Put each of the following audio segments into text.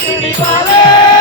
Shri Shri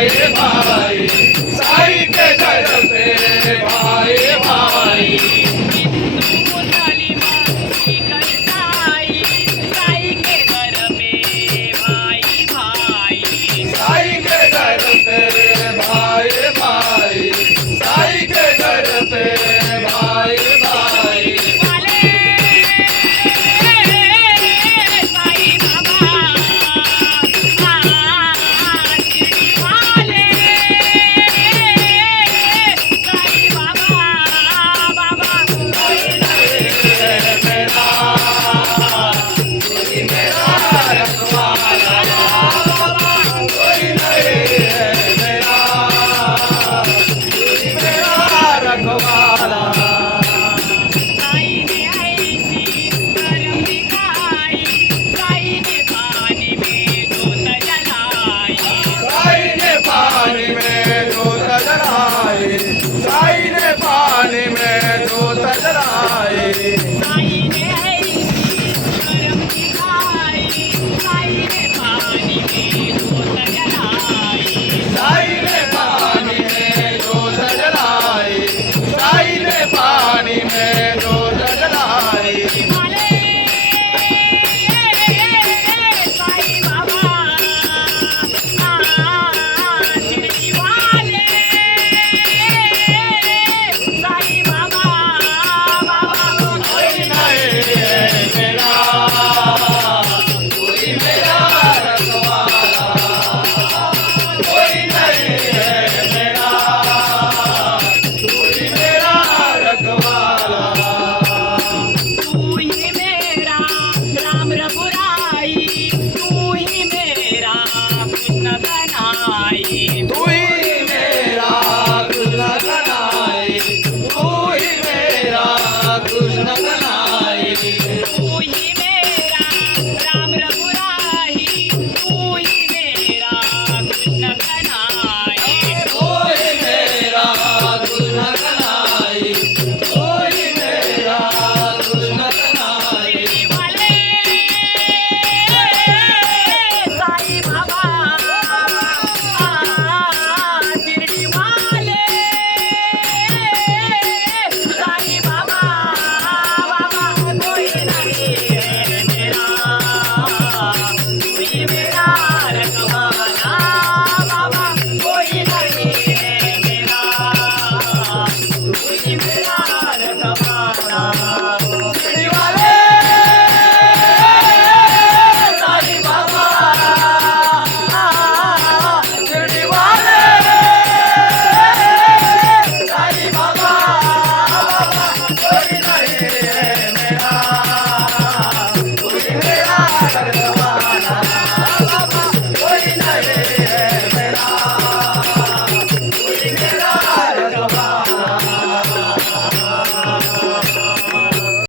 भाई कृष्ण कनाई